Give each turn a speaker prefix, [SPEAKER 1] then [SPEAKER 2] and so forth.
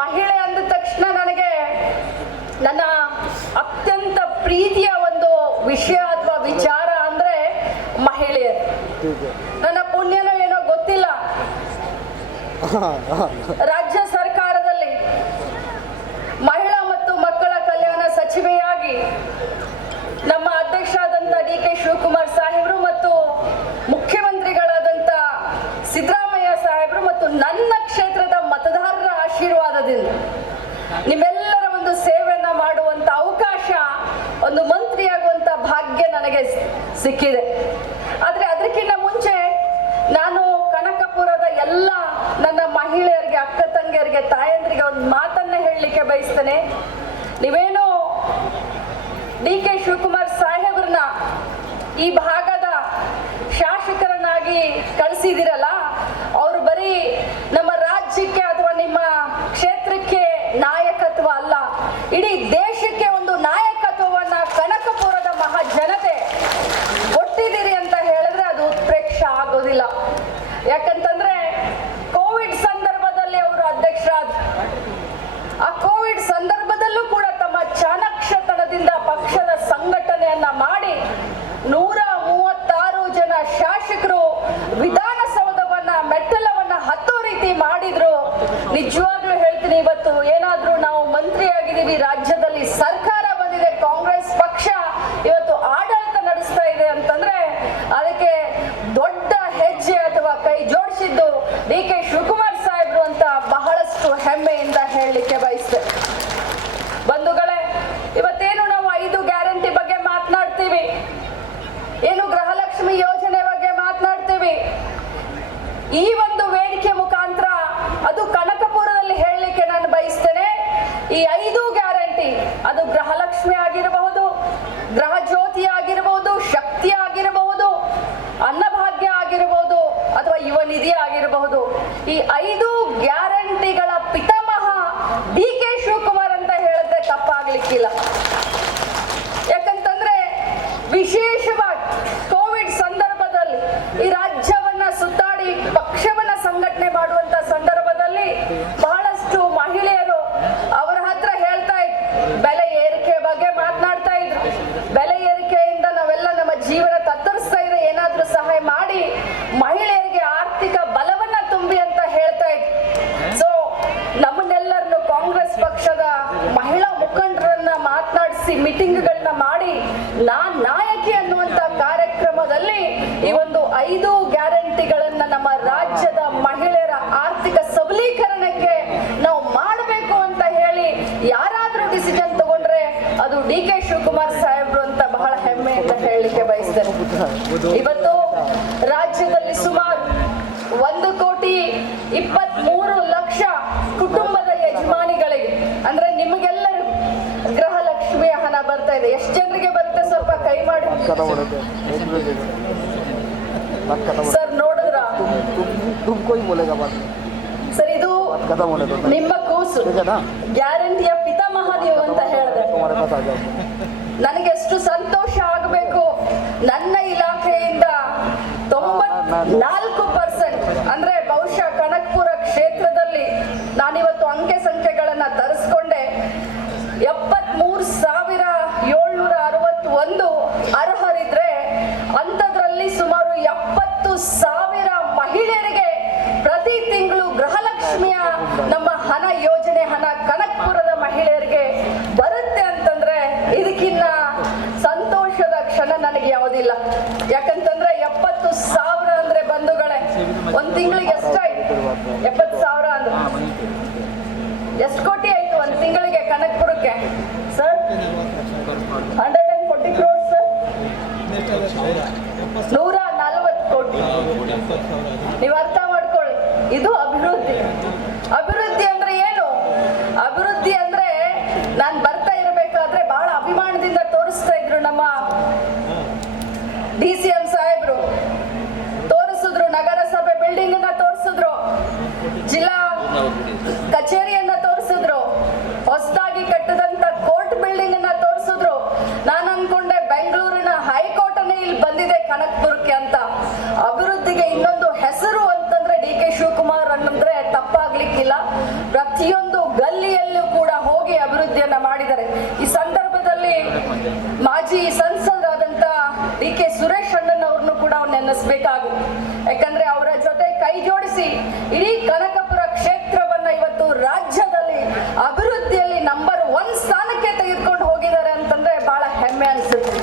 [SPEAKER 1] ಮಹಿಳೆ ಅಂದ ತಕ್ಷಣ ನನಗೆ ನನ್ನ ಅತ್ಯಂತ ಪ್ರೀತಿಯ ಒಂದು ವಿಷಯ ಅಥವಾ ವಿಚಾರ ಅಂದ್ರೆ ಮಹಿಳೆಯರು. ನನ್ನ ಪುಣ್ಯನೋ ಏನೋ ಗೊತ್ತಿಲ್ಲ. ರಾಜ್ಯ ಆದ್ರೆ ಅದಕ್ಕಿಂತ ಮುಂಚೆ ನಾನು ಕನಕಪುರದ ಎಲ್ಲ ನನ್ನ ಮಹಿಳೆಯರಿಗೆ, ಅಕ್ಕ ತಂಗಿಯರಿಗೆ, ತಾಯಂದ್ರಿಗೆ ಒಂದು ಮಾತನ್ನ ಹೇಳಲಿಕ್ಕೆ ಬಯಸ್ತೇನೆ. ನೀವೇನು ಡಿ ಕೆ ಶಿವಕುಮಾರ್ ಸಾಹೇಬ್ರನ್ನ ಈ ಭಾಗದ ನಿಜವಾಗ್ಲೂ ಹೇಳ್ತೀನಿ, ಇವತ್ತು ಏನಾದ್ರೂ ನಾವು ಮಂತ್ರಿ ಆಗಿದ್ದೀವಿ ರಾಜ್ಯದಲ್ಲಿ ಸರ್ಕಾರ ಬಂದಿದೆ, ಕಾಂಗ್ರೆಸ್ ಪಕ್ಷ ಇವತ್ತು ಆಡಳಿತ ನಡೆಸ್ತಾ ಇದೆ ಅಂತಂದ್ರೆ ಅದಕ್ಕೆ ದೊಡ್ಡ ಹೆಜ್ಜೆ ಅಥವಾ ಕೈ ಜೋಡಿಸಿದ್ದು ಡಿ ಕೆ ಶಿವಕುಮಾರ್ ಸಾಹೇಬ್ರು ಅಂತ ಬಹಳಷ್ಟು ಹೆಮ್ಮೆಯಿಂದ ಹೇಳಲಿಕ್ಕೆ ಬಯಸ್ತೇನೆ. ಬಂಧುಗಳೇ, ಇವತ್ತೇನು ನಾವು ಐದು ಗ್ಯಾರಂಟಿ ಬಗ್ಗೆ ಮಾತನಾಡ್ತೀವಿ? ಏನು ಗೃಹಲಕ್ಷ್ಮಿ ಯೋಜನೆ ಬಗ್ಗೆ ಮಾತನಾಡ್ತೀವಿ? ಈ ಒಂದು ವೇದಿಕೆ ಮುಖಾಂತರ ಅದು ಕನಕಪುರದಲ್ಲಿ ಹೇಳಲಿಕ್ಕೆ ನಾನು ಬಯಸ್ತೇನೆ ಈ ಐದು ಗ್ಯಾರಂಟಿ, ಅದು ಗೃಹಲಕ್ಷ್ಮಿ ಆಗಿರಬಹುದು ಗ್ರಹ ಜ್ಯೋತಿ ಆಗಿರಬಹುದು, ಶಕ್ತಿ ಆಗಿರಬಹುದು, ಅನ್ನಭಾಗ್ಯ ಆಗಿರಬಹುದು, ಅಥವಾ ಯುವ ನಿಧಿ ಆಗಿರಬಹುದು. ಈ ಐದು ಗ್ಯಾರಂಟಿಗಳ ಪಿತಾಮಹ ಡಿ ಕೆ ಶಿವಕುಮಾರ್ ಅಂತ ಹೇಳಿದ್ರೆ ತಪ್ಪಾಗ್ಲಿಕ್ಕಿಲ್ಲ. ಯಾಕಂತಂದ್ರೆ ವಿಶೇಷವಾಗಿ ಪಕ್ಷದ ಮಹಿಳಾ ಮುಖಂಡರನ್ನ ಮಾತನಾಡಿಸಿ ಮೀಟಿಂಗ್ಗಳನ್ನ ಮಾಡಿ ನಾ ನಾಯಕಿ ಅನ್ನುವಂತ ಕಾರ್ಯಕ್ರಮದಲ್ಲಿ ಈ ಒಂದು ಐದು ಗ್ಯಾರಂಟಿಗಳನ್ನ ನಮ್ಮ ರಾಜ್ಯದ ಮಹಿಳೆಯರ ಆರ್ಥಿಕ ಸಬಲೀಕರಣಕ್ಕೆ ನಾವು ಮಾಡಬೇಕು ಅಂತ ಹೇಳಿ ಯಾರಾದ್ರೂ ಡಿಸಿಷನ್ ತಗೊಂಡ್ರೆ ಅದು ಡಿ ಕೆ ಶಿವಕುಮಾರ್ ಸಾಹೇಬ್ರು ಅಂತ ಬಹಳ ಹೆಮ್ಮೆ ಅಂತ ಹೇಳಲಿಕ್ಕೆ ಬಯಸಿದರು ಇವತ್ತು ರಾಜ್ಯದಲ್ಲಿ ಸುಮಾರು ಒಂದು ಕೋಟಿ ಇಪ್ಪತ್ತ್ ಸರ್ ಸರ್ ಇದು ನಿಮ್ಮ ಕೂಸು. ಪಿತಾಮಹ ನೀವು ಅಂತ ನನಗೆ ಎಷ್ಟು ಸಂತೋಷ ಆಗಬೇಕು. ನನ್ನ ಇಲಾಖೆಯಿಂದ ನಾಲ್ಕು ಪರ್ಸೆಂಟ್ ಅಂದ್ರೆ ಬಹುಶಃ ಕನಕ್ಪುರ ಕ್ಷೇತ್ರದಲ್ಲಿ ನಾನಿವತ್ತು ಅಂಕೆ ಸಂಖ್ಯೆಗಳನ್ನ ತರಿಸ್ಕೊಂಡೆ. ಎಪ್ಪತ್ಮೂರು ಸಾವಿರ ಏಳ್ನೂರ ಅರವತ್ತೊಂದು ಅರ ನನಗೆ ಯಾವುದಿಲ್ಲ. ಯಾಕಂತಂದ್ರೆ ಎಪ್ಪತ್ತು ಸಾವಿರ ಅಂದ್ರೆ ಬಂಧುಗಳೇ ಒಂದ್ ತಿಂಗಳಿಗೆ ಎಷ್ಟಾಯ್ತು? ಎಪ್ಪತ್ತು ಸಾವಿರ ಅಂದ್ರೆ. ಎಷ್ಟು ಕೋಟಿ ಆಯ್ತು ಒಂದ್ ತಿಂಗಳಿಗೆ ಕನಕ್ಪುರಕ್ಕೆ? Sir hundred and forty crore sir ನೂರ ನಲವತ್ತು ಕೋಟಿ. ನೀವು ಅರ್ಥ ಮಾಡ್ಕೊಳ್ಳಿ ಇದು ಅಭಿವೃದ್ಧಿ. ಪ್ರಕಾಶ್ ಅಣ್ಣನ್ ಅವ್ರನ್ನು ಕೂಡ ನೆನೆಸ್ಬೇಕಾಗುತ್ತೆ ಯಾಕಂದ್ರೆ ಅವರ ಜೊತೆ ಕೈ ಜೋಡಿಸಿ ಇಡೀ ಕನಕಪುರ ಕ್ಷೇತ್ರವನ್ನ ಇವತ್ತು ರಾಜ್ಯದಲ್ಲಿ ಅಭಿವೃದ್ಧಿಯಲ್ಲಿ ನಂಬರ್ ಒನ್ ಸ್ಥಾನಕ್ಕೆ ತೆಗೆದುಕೊಂಡು ಹೋಗಿದ್ದಾರೆ ಅಂತಂದ್ರೆ ಬಹಳ ಹೆಮ್ಮೆ ಅನ್ಸುತ್ತೆ.